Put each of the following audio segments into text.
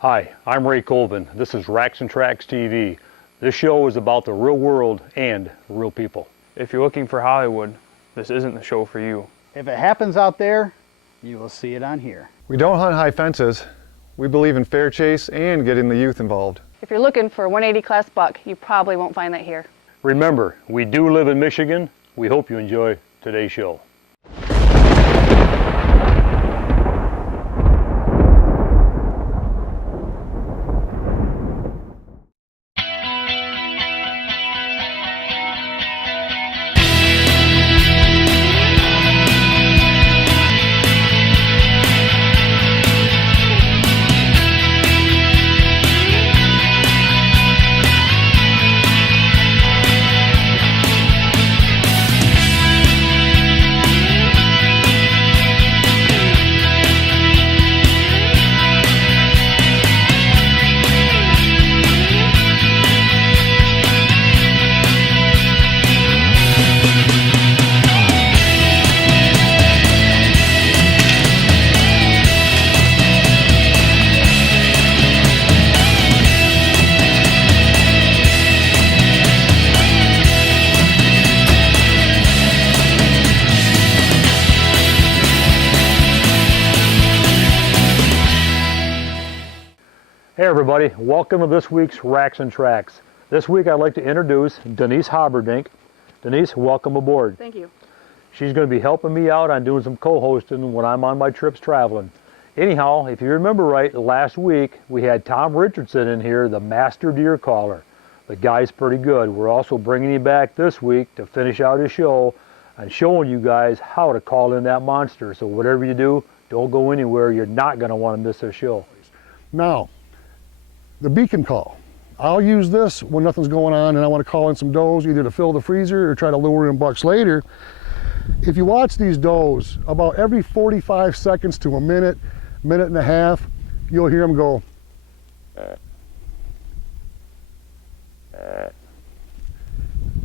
Hi, I'm Ray Colvin. This is Racks and Tracks TV. This show is about the real world and real people. If you're looking for Hollywood, this isn't the show for you. If it happens out there, you will see it on here. We don't hunt high fences. We believe in fair chase and getting the youth involved. If you're looking for a 180 class buck, you probably won't find that here. Remember, we do live in Michigan. We hope you enjoy today's show. Hey everybody, welcome to this week's Racks and Tracks. This week I'd like to introduce Denise Haberdink. Denise, welcome aboard. Thank you. She's going to be helping me out on doing some co-hosting when I'm on my trips traveling. Anyhow, if you remember right, last week we had Tom Richardson in here, the master deer caller. The guy's pretty good. We're also bringing him back this week to finish out his show and showing you guys how to call in that monster. So whatever you do, don't go anywhere. You're not going to want to miss this show. Now, the beacon call. I'll use this when nothing's going on and I want to call in some does either to fill the freezer or try to lure in bucks later. If you watch these does, about every 45 seconds to a minute, minute and a half, you'll hear them go.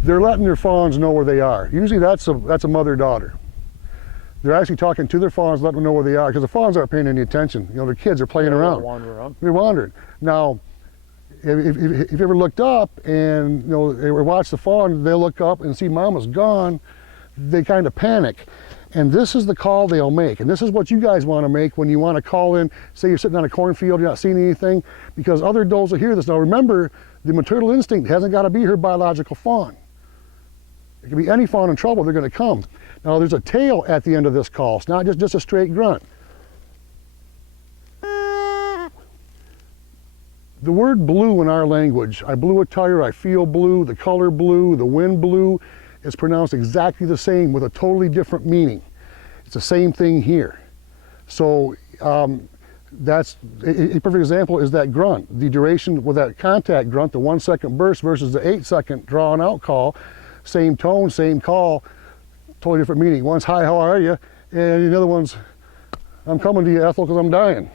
They're letting their fawns know where they are. Usually that's a mother-daughter. They're actually talking to their fawns, letting them know where they are, because the fawns aren't paying any attention. You know, their kids are playing around. They're wandering. Now, if you ever looked up and they watch the fawn, they look up and see mama's gone, they kind of panic. And this is the call they'll make. And this is what you guys want to make when you want to call in, say you're sitting on a cornfield, you're not seeing anything, because other does will hear this. Now remember, the maternal instinct hasn't got to be her biological fawn. It could be any fawn in trouble, they're going to come. Now there's a tail at the end of this call. It's not just a straight grunt. The word blue in our language, I blew a tire, I feel blue, the color blue, the wind blue, is pronounced exactly the same with a totally different meaning. It's the same thing here. So that's a perfect example is that grunt. The duration with that contact grunt, the 1 second burst versus the 8 second drawn out call, same tone, same call, totally different meaning. One's hi, how are you? And the other one's, I'm coming to you, Ethel, because I'm dying.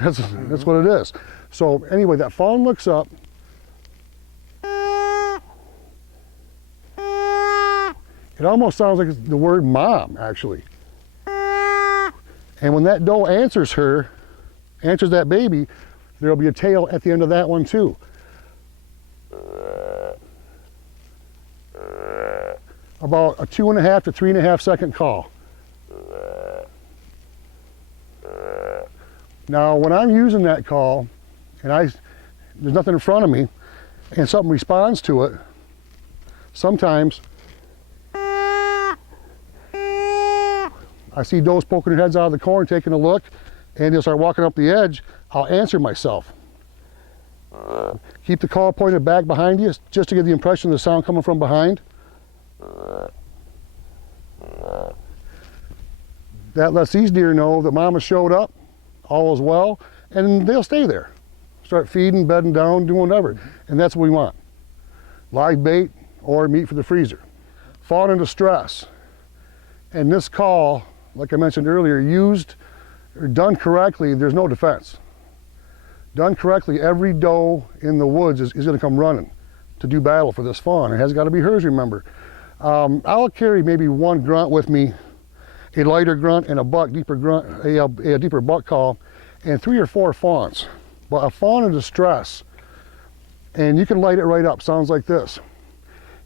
That's what it is. So anyway, that fawn looks up. It almost sounds like it's the word mom, actually. And when that doe answers that baby, there'll be a tail at the end of that one too. About a 2.5 to 3.5 second call. Now, when I'm using that call, and there's nothing in front of me, and something responds to it, sometimes I see does poking their heads out of the corn, taking a look, and they'll start walking up the edge. I'll answer myself. Keep the call pointed back behind you, just to give the impression of the sound coming from behind. That lets these deer know that mama showed up, all is well, and they'll stay there. Start feeding, bedding down, doing whatever. And that's what we want. Live bait or meat for the freezer. Fawn in distress. And this call, like I mentioned earlier, used or done correctly, there's no defense. Done correctly, every doe in the woods is going to come running to do battle for this fawn. It has got to be hers, remember. I'll carry maybe one grunt with me, a lighter grunt and a buck, deeper grunt, a deeper buck call, and 3 or 4 fawns. But a fawn in distress, and you can light it right up, sounds like this.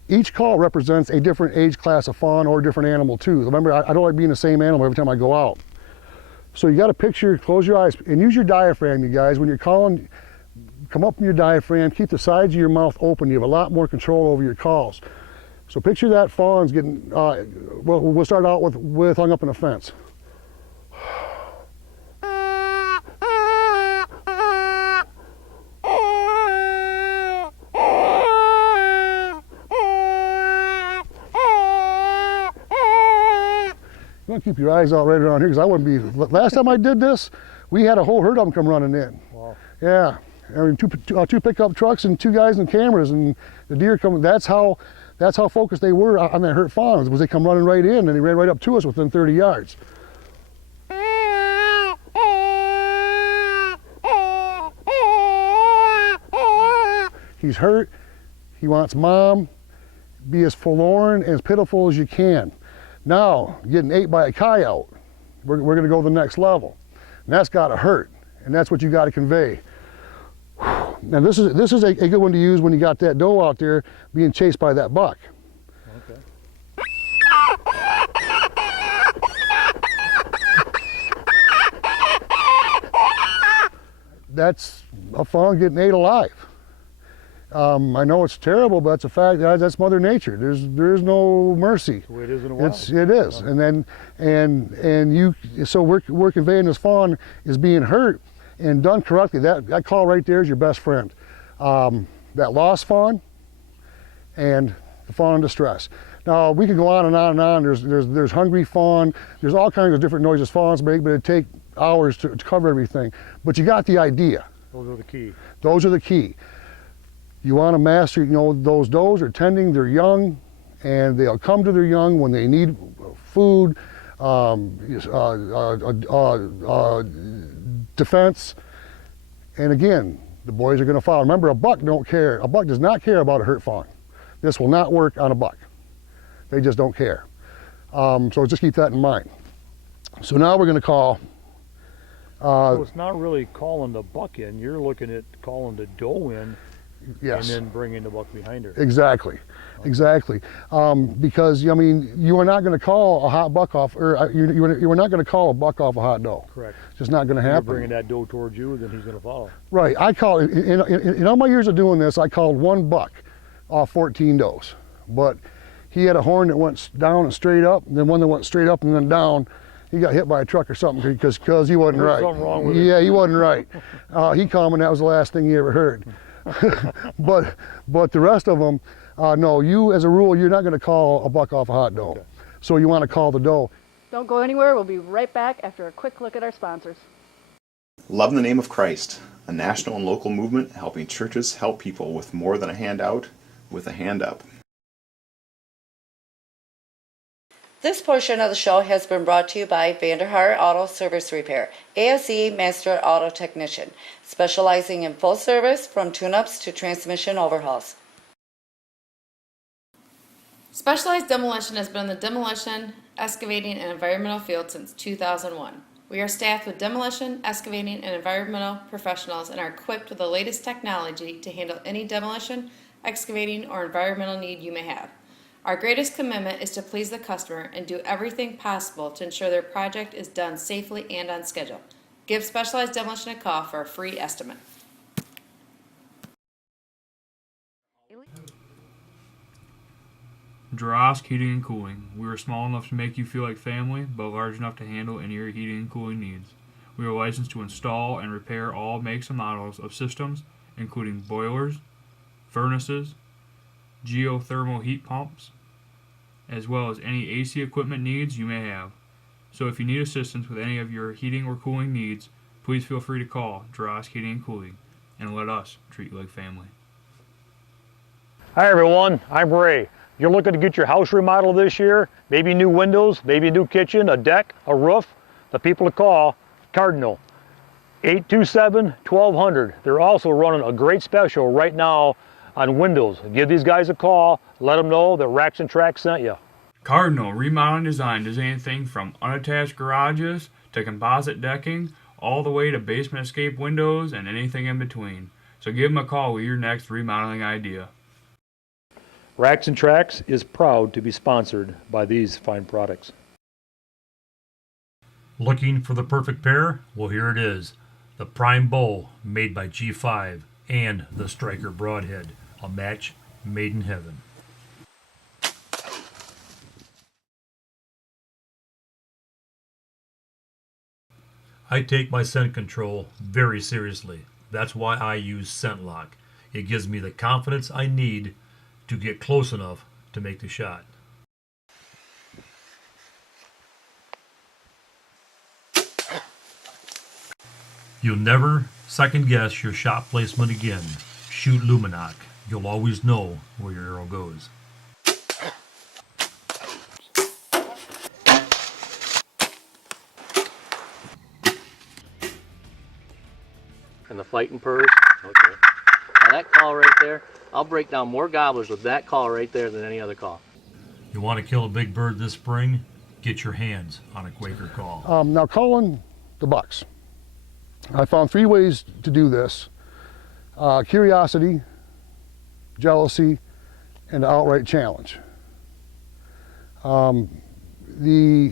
Each call represents a different age class of fawn or a different animal too. Remember, I don't like being the same animal every time I go out. So you got to picture, close your eyes, and use your diaphragm, you guys. When you're calling, come up from your diaphragm, keep the sides of your mouth open. You have a lot more control over your calls. So picture that fawn's getting, we'll start out with hung up in a fence. You want to keep your eyes out right around here, because I wouldn't be. Last time I did this, we had a whole herd of them come running in. Wow. Yeah, I mean, two pickup trucks and 2 guys and cameras, and the deer come. That's how focused they were on that hurt fawns. Was they come running right in, and they ran right up to us within 30 yards. He's hurt. He wants mom. Be as forlorn, as pitiful as you can. Now, getting ate by a coyote, we're going to go to the next level. And that's got to hurt, and that's what you got to convey. Now, this is a good one to use when you got that doe out there being chased by that buck. Okay. That's a fawn getting ate alive. I know it's terrible, but it's a fact. That's Mother Nature. There's no mercy. The way it is in the wild. It is, so we're conveying this fawn is being hurt, and done correctly. That call right there is your best friend. That lost fawn, and the fawn in distress. Now we can go on and on and on. There's hungry fawn. There's all kinds of different noises fawns make, but it take hours to cover everything. But you got the idea. Those are the key. Those are the key. You want to master, those does are tending their young, and they'll come to their young when they need food, defense, and again, the boys are going to follow. Remember, a buck don't care. A buck does not care about a hurt fawn. This will not work on a buck. They just don't care. So just keep that in mind. So now we're going to call. So it's not really calling the buck in. You're looking at calling the doe in. Yes. And then bringing the buck behind her. Exactly, exactly. Because I mean, you are not going to call a hot buck off, or you are not going to call a buck off a hot doe. Correct. It's just not going to happen. You're bringing that doe towards you, then he's going to follow. Right. I call in all my years of doing this, I called 1 buck off 14 does, but he had a horn that went down and straight up, and then one that went straight up and then down. He got hit by a truck or something because he wasn't right. Something wrong with it. Yeah, he wasn't right. He called me, and that was the last thing he ever heard. but the rest of them, no, you as a rule, you're not going to call a buck off a hot doe. Okay. So you want to call the doe. Don't go anywhere. We'll be right back after a quick look at our sponsors. Love in the Name of Christ, a national and local movement helping churches help people with more than a handout, with a hand up. This portion of the show has been brought to you by Vanderhaar Auto Service Repair, ASE Master Auto Technician, specializing in full service from tune-ups to transmission overhauls. Specialized Demolition has been in the demolition, excavating, and environmental field since 2001. We are staffed with demolition, excavating, and environmental professionals and are equipped with the latest technology to handle any demolition, excavating, or environmental need you may have. Our greatest commitment is to please the customer and do everything possible to ensure their project is done safely and on schedule. Give Specialized Demolition a call for a free estimate. Drosk Heating and Cooling. We are small enough to make you feel like family, but large enough to handle any of your heating and cooling needs. We are licensed to install and repair all makes and models of systems, including boilers, furnaces, geothermal heat pumps, as well as any AC equipment needs you may have. So if you need assistance with any of your heating or cooling needs, please feel free to call Drosk Heating and Cooling and let us treat you like family. Hi everyone, I'm Ray. You're looking to get your house remodeled this year, maybe new windows, maybe a new kitchen, a deck, a roof, the people to call, Cardinal, 827-1200. They're also running a great special right now on windows. Give these guys a call, let them know that Racks and Tracks sent you. Cardinal Remodeling Design does anything from unattached garages to composite decking, all the way to basement escape windows and anything in between. So give them a call with your next remodeling idea. Racks and Tracks is proud to be sponsored by these fine products. Looking for the perfect pair? Well, here it is. The Prime Bow, made by G5, and the Striker Broadhead, a match made in heaven. I take my scent control very seriously. That's why I use Scent Lock. It gives me the confidence I need to get close enough to make the shot. You'll never second guess your shot placement again. Shoot Luminoc. You'll always know where your arrow goes. And the fighting purrs. Okay. Now that call right there, I'll break down more gobblers with that call right there than any other call. You want to kill a big bird this spring? Get your hands on a Quaker call. Now calling the bucks. I found 3 ways to do this. Curiosity, jealousy, and outright challenge. The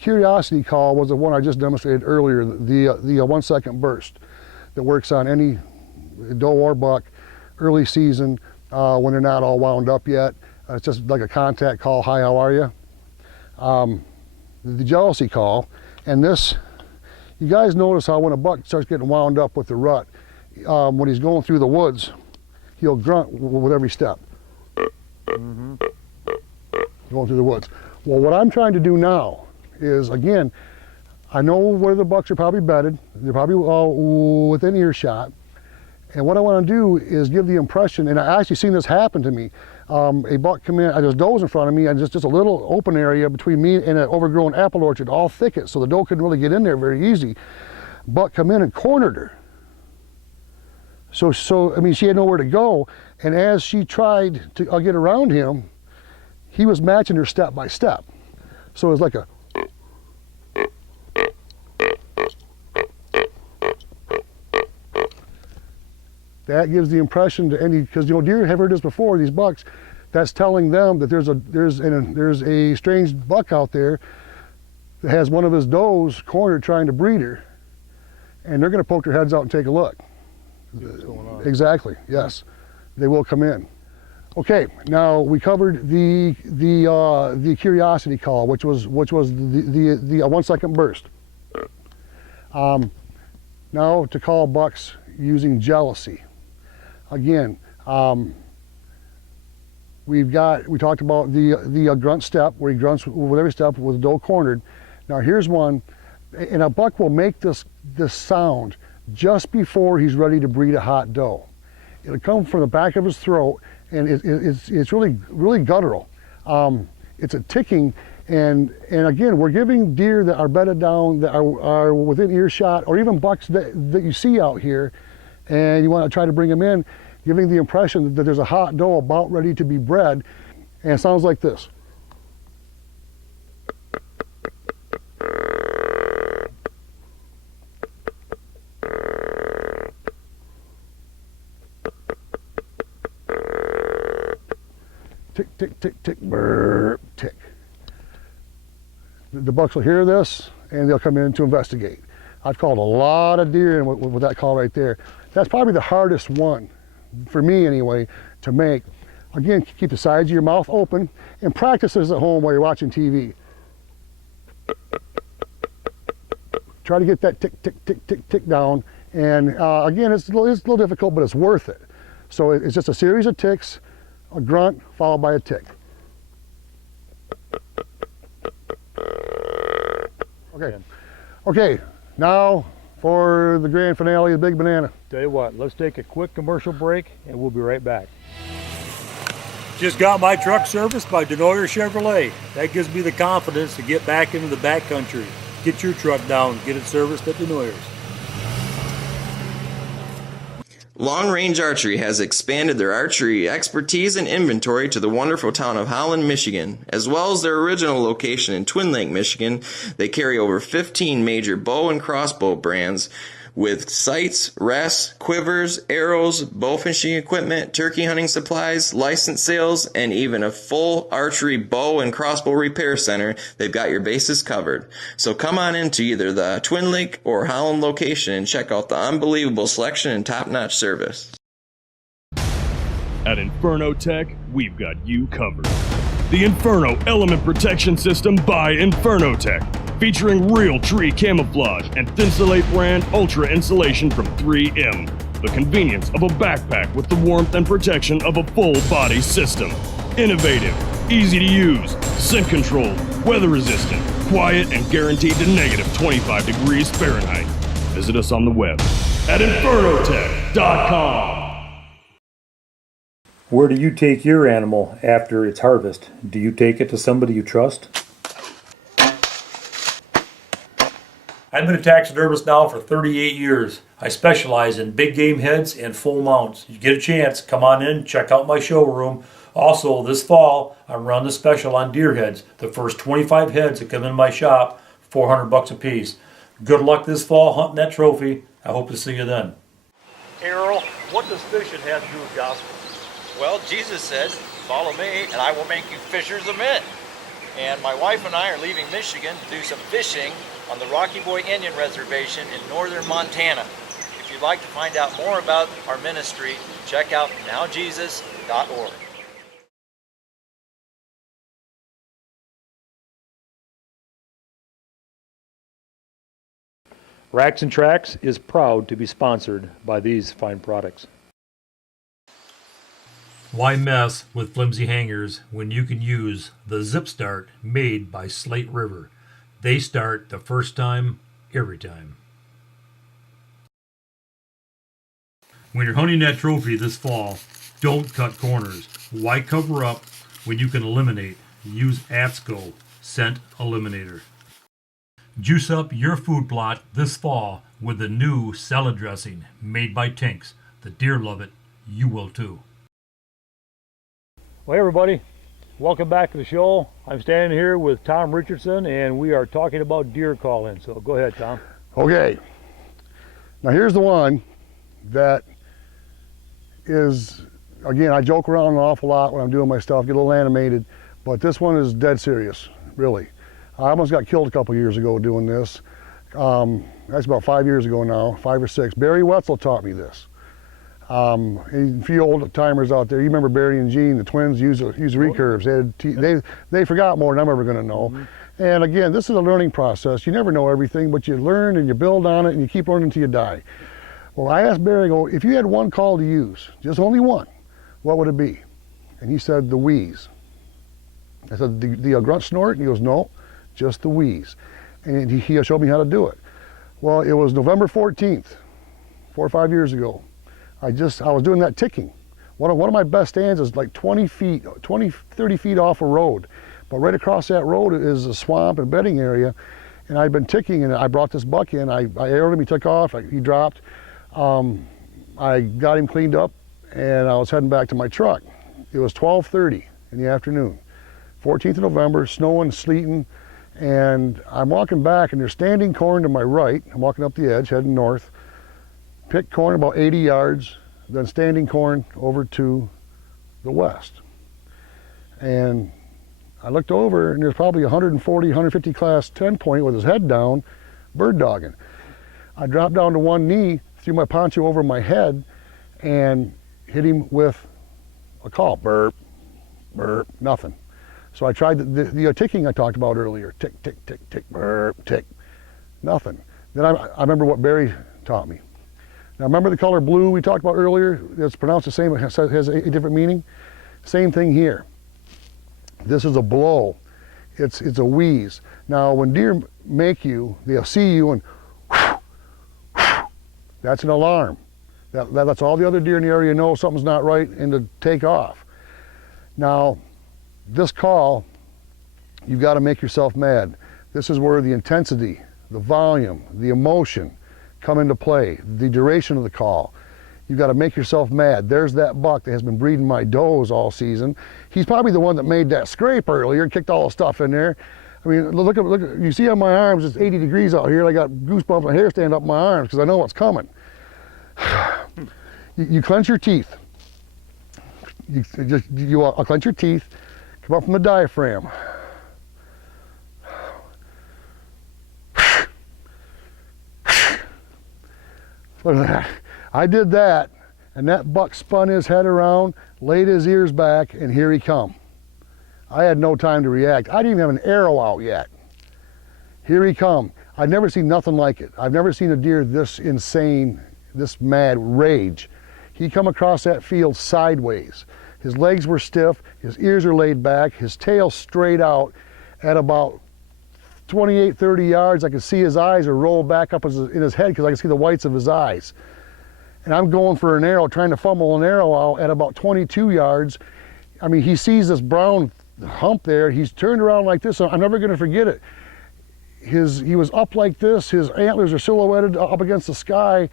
curiosity call was the one I just demonstrated earlier, the 1 second burst that works on any doe or buck early season when they're not all wound up yet. It's just like a contact call, hi, how are you? The jealousy call, and this, you guys notice how when a buck starts getting wound up with the rut, when he's going through the woods, he'll grunt with every step. Going through the woods. Well, what I'm trying to do now is, again, I know where the bucks are probably bedded. They're probably all within earshot. And what I want to do is give the impression, and I actually seen this happen to me. A buck come in, there's does in front of me, and just a little open area between me and an overgrown apple orchard, all thicket, so the doe couldn't really get in there very easy. Buck come in and cornered her. So I mean, she had nowhere to go, and as she tried to get around him, he was matching her step by step. So it was like a, that gives the impression to any, because deer have heard this before, these bucks, that's telling them that there's a strange buck out there that has one of his does cornered trying to breed her, and they're going to poke their heads out and take a look. What's going on? Exactly, yes. They will come in. Okay, now we covered the curiosity call, which was the 1 second burst. Now to call bucks using jealousy. Again, we talked about the grunt step, where he grunts with every step with the doe cornered. Now here's one, and a buck will make this sound just before he's ready to breed a hot doe. It'll come from the back of his throat, and it's really guttural. It's a ticking, and again, we're giving deer that are bedded down, that are within earshot, or even bucks that you see out here, and you want to try to bring them in, giving the impression that there's a hot doe about ready to be bred, and it sounds like this. Tick, tick, tick, tick, burp, tick. The bucks will hear this, and they'll come in to investigate. I've called a lot of deer in with that call right there. That's probably the hardest one, for me anyway, to make. Again, keep the sides of your mouth open, and practice this at home while you're watching TV. Try to get that tick, tick, tick, tick, tick down. And again, it's a little difficult, but it's worth it. So it's just a series of ticks, a grunt, followed by a tick. Okay, now for the grand finale, the big banana. Tell you what, let's take a quick commercial break, and we'll be right back. Just got my truck serviced by Denoyer Chevrolet. That gives me the confidence to get back into the backcountry. Get your truck down, get it serviced at Denoyer's. Long Range Archery has expanded their archery expertise and inventory to the wonderful town of Holland, Michigan. As well as their original location in Twin Lake, Michigan, they carry over 15 major bow and crossbow brands with sights, rests, quivers, arrows, bow fishing equipment, turkey hunting supplies, license sales, and even a full archery bow and crossbow repair center. They've got your bases covered. So come on into either the Twin Lake or Holland location and check out the unbelievable selection and top-notch service. At Inferno Tech, we've got you covered. The Inferno Element Protection System by Inferno Tech, featuring real tree camouflage and Thinsulate brand ultra insulation from 3M. The convenience of a backpack with the warmth and protection of a full body system. Innovative, easy to use, scent controlled, weather resistant, quiet, and guaranteed to negative 25 degrees Fahrenheit. Visit us on the web at infernotech.com. Where do you take your animal after its harvest? Do you take it to somebody you trust? I've been a taxidermist now for 38 years. I specialize in big game heads and full mounts. You get a chance, come on in, check out my showroom. Also, this fall, I'm running a special on deer heads. The first 25 heads that come in my shop, $400 a piece. Good luck this fall hunting that trophy. I hope to see you then. Hey Earl, what does fishing have to do with gospel? Well, Jesus said, follow me and I will make you fishers of men. And my wife and I are leaving Michigan to do some fishing on the Rocky Boy Indian Reservation in northern Montana. If you'd like to find out more about our ministry, check out nowjesus.org. Racks and Tracks is proud to be sponsored by these fine products. Why mess with flimsy hangers when you can use the Zip Start made by Slate River? They start the first time, every time. When you're hunting that trophy this fall, don't cut corners. Why cover up when you can eliminate? Use ATSCO Scent Eliminator. Juice up your food plot this fall with the new salad dressing made by Tinks. The deer love it. You will too. Well, hey everybody, welcome back to the show. I'm standing here with Tom Richardson, and we are talking about deer calling. So go ahead, Tom. Okay. Now here's the one that is, again, I joke around an awful lot when I'm doing my stuff, get a little animated, but this one is dead serious, really. I almost got killed a couple years ago doing this. That's about 5 years ago now, 5 or 6. Barry Wetzel taught me this. A few old timers out there, you remember Barry and Gene, the twins, use recurves. They forgot more than I'm ever going to know. Mm-hmm. And again, this is a learning process. You never know everything, but you learn and you build on it and you keep learning until you die. Well, I asked Barry, if you had one call to use, just only one, what would it be? And he said, the wheeze. I said, the grunt snort? And he goes, no, just the wheeze. And he showed me how to do it. Well, it was November 14th, 4 or 5 years ago. I was doing that ticking. One of my best stands is like 30 feet off a road. But right across that road is a swamp and bedding area. And I'd been ticking, and I brought this buck in. I arrowed him, he took off, he dropped. I got him cleaned up, and I was heading back to my truck. It was 12:30 in the afternoon, 14th of November, snowing, sleeting, and I'm walking back, and there's standing corn to my right. I'm walking up the edge, heading north. Picked corn about 80 yards, then standing corn over to the west. And I looked over, and there's probably 140, 150 class 10 point with his head down, bird dogging. I dropped down to one knee, threw my poncho over my head, and hit him with a call, burp, burp, nothing. So I tried the ticking I talked about earlier, tick, tick, tick, tick, burp, tick, nothing. Then I remember what Barry taught me. Now remember the color blue we talked about earlier? It's pronounced the same, it has a different meaning. Same thing here. This is a blow. It's a wheeze. Now when deer make you, they'll see you and that's an alarm. That's all the other deer in the area know something's not right and to take off. Now this call, you've got to make yourself mad. This is where the intensity, the volume, the emotion come into play, the duration of the call. You've got to make yourself mad. There's that buck that has been breeding my does all season. He's probably the one that made that scrape earlier and kicked all the stuff in there. I mean, look at, you see on my arms, it's 80 degrees out here. I got goosebumps and hair stand up my arms because I know what's coming. You clench your teeth. I'll clench your teeth, come up from the diaphragm. Look at that. I did that, and that buck spun his head around, laid his ears back, and here he come. I had no time to react. I didn't even have an arrow out yet. Here he come. I've never seen nothing like it. I've never seen a deer this insane, this mad rage. He come across that field sideways. His legs were stiff, his ears are laid back, his tail straight out. At about 28, 30 yards, I could see his eyes are rolled back up in his head because I could see the whites of his eyes. And I'm going for an arrow, trying to fumble an arrow out at about 22 yards. I mean, he sees this brown hump there. He's turned around like this. I'm never going to forget it. He was up like this. His antlers are silhouetted up against the sky,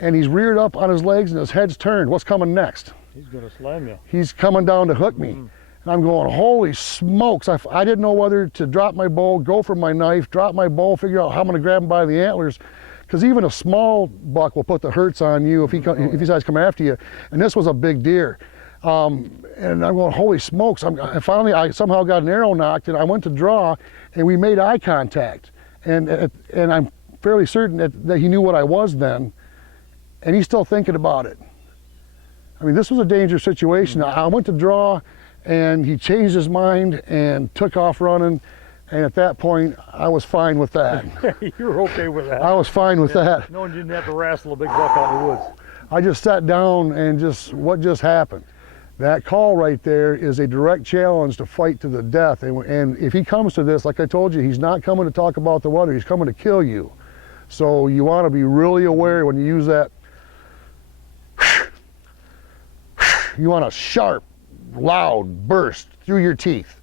and he's reared up on his legs, and his head's turned. What's coming next? He's going to slam you. He's coming down to hook me. And I'm going, holy smokes. I didn't know whether to drop my bow, go for my knife, drop my bow, figure out how I'm going to grab him by the antlers. Because even a small buck will put the hurts on you if he decides to come after you. And this was a big deer. And I'm going, holy smokes. Finally, I somehow got an arrow knocked, and I went to draw, and we made eye contact. And I'm fairly certain that he knew what I was then, and he's still thinking about it. I mean, this was a dangerous situation. I went to draw, and he changed his mind and took off running. And at that point, I was fine with that. You were okay with that? I was fine with that. No one didn't have to wrestle a big buck out in the woods. I just sat down and what just happened? That call right there is a direct challenge to fight to the death. And if he comes to this, like I told you, he's not coming to talk about the weather, he's coming to kill you. So you want to be really aware when you use that. You want a sharp, loud burst through your teeth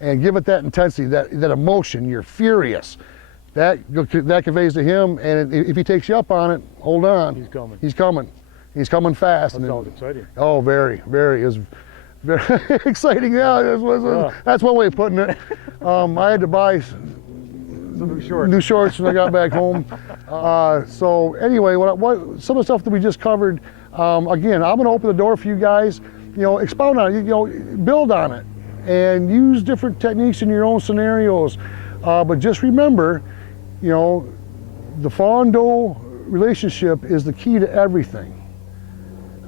and give it that intensity, that emotion. You're furious. That conveys to him, and if he takes you up on it, hold on. He's coming. He's coming. He's coming fast. That sounds exciting. Oh, very, very. It was very exciting. Yeah, that's one way of putting it. I had to buy some new shorts when I got back home. So anyway, some of the stuff that we just covered, again, I'm going to open the door for you guys. Expound on it, build on it, and use different techniques in your own scenarios. But just remember, the fawn-doe relationship is the key to everything.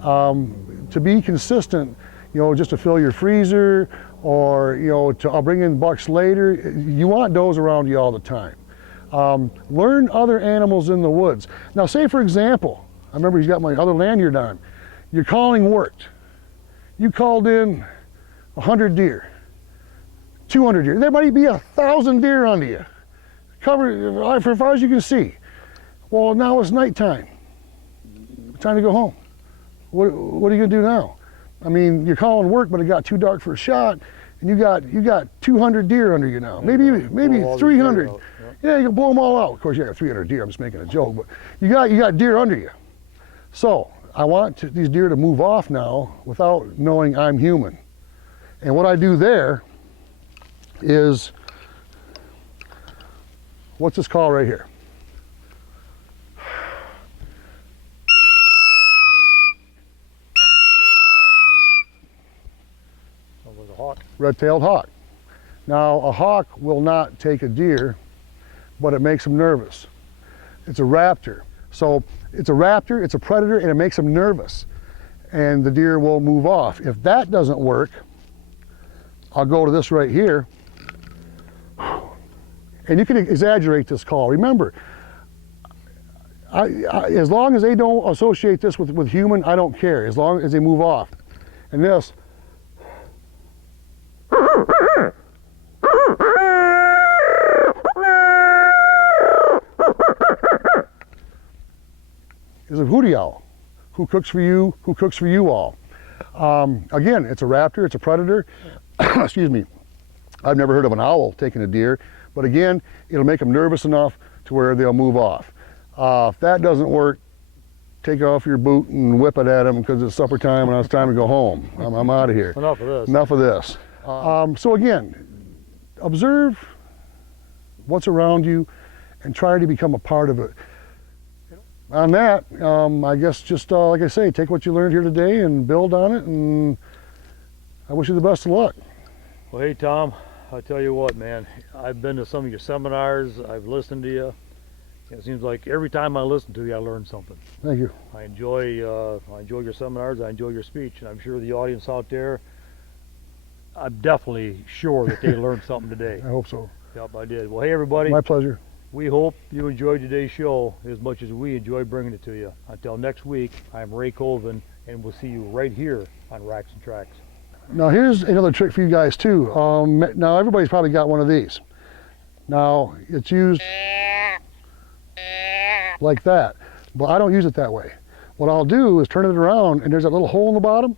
To be consistent, just to fill your freezer, or I'll bring in bucks later. You want does around you all the time. Learn other animals in the woods. Now, say for example, I remember he's got my other lanyard on. Your calling worked. You called in 100 deer, 200 deer. There might be 1,000 deer under you, covered for as far as you can see. Well, now it's nighttime. Time to go home. What are you gonna do now? I mean, you're calling work, but it got too dark for a shot, and you got 200 deer under you now. Maybe 300. Yeah, you can blow them all out. Of course, you got 300 deer. I'm just making a joke, but you got deer under you. So I want these deer to move off now without knowing I'm human. And what I do there is, what's this call right here? Red-tailed hawk. Now, a hawk will not take a deer, but it makes him nervous. It's a raptor. So it's a raptor, it's a predator, and it makes him nervous. And the deer will move off. If that doesn't work, I'll go to this right here. And you can exaggerate this call. Remember, as long as they don't associate this with human, I don't care, as long as they move off. And this, is a hooty owl. Who cooks for you? Who cooks for you all? Again, it's a raptor, it's a predator. Excuse me. I've never heard of an owl taking a deer, but again, it'll make them nervous enough to where they'll move off. If that doesn't work, take off your boot and whip it at them because it's supper time and it's time to go home. I'm out of here. Enough of this. Enough of this. So again, observe what's around you and try to become a part of it. On that, I guess just like I say, take what you learned here today and build on it, and I wish you the best of luck. Well, hey Tom, I'll tell you what, man, I've been to some of your seminars, I've listened to you. It seems like every time I listen to you, I learn something. Thank you. I enjoy your seminars, I enjoy your speech, and I'm sure the audience out there, I'm definitely sure that they learned something today. I hope so. Yep, I did. Well, hey everybody. My pleasure. We hope you enjoyed today's show as much as we enjoy bringing it to you. Until next week, I'm Ray Colvin, and we'll see you right here on Racks and Tracks. Now here's another trick for you guys too. Now everybody's probably got one of these. Now it's used like that, but I don't use it that way. What I'll do is turn it around, and there's that little hole in the bottom.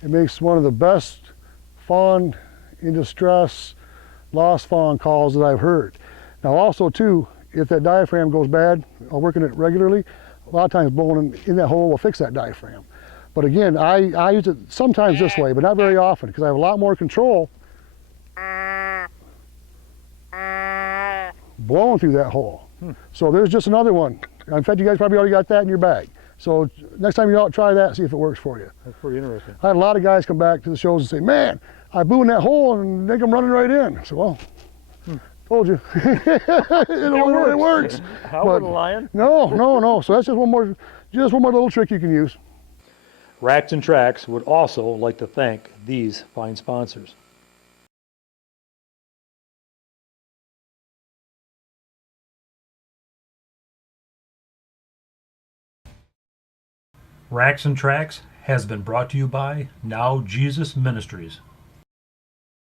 It makes one of the best fawn in distress, lost fawn calls that I've heard. Now also too, if that diaphragm goes bad, I'm working it regularly, a lot of times blowing in that hole will fix that diaphragm. But again, I use it sometimes this way, but not very often, because I have a lot more control blowing through that hole. So there's just another one. In fact, you guys probably already got that in your bag. So next time you're out, try that, see if it works for you. That's pretty interesting. I had a lot of guys come back to the shows and say, man, I blew in that hole and they come running right in. So, well, told you. it works. How would a lion? No. So that's just one more little trick you can use. Racks and Tracks would also like to thank these fine sponsors. Racks and Tracks has been brought to you by Now Jesus Ministries.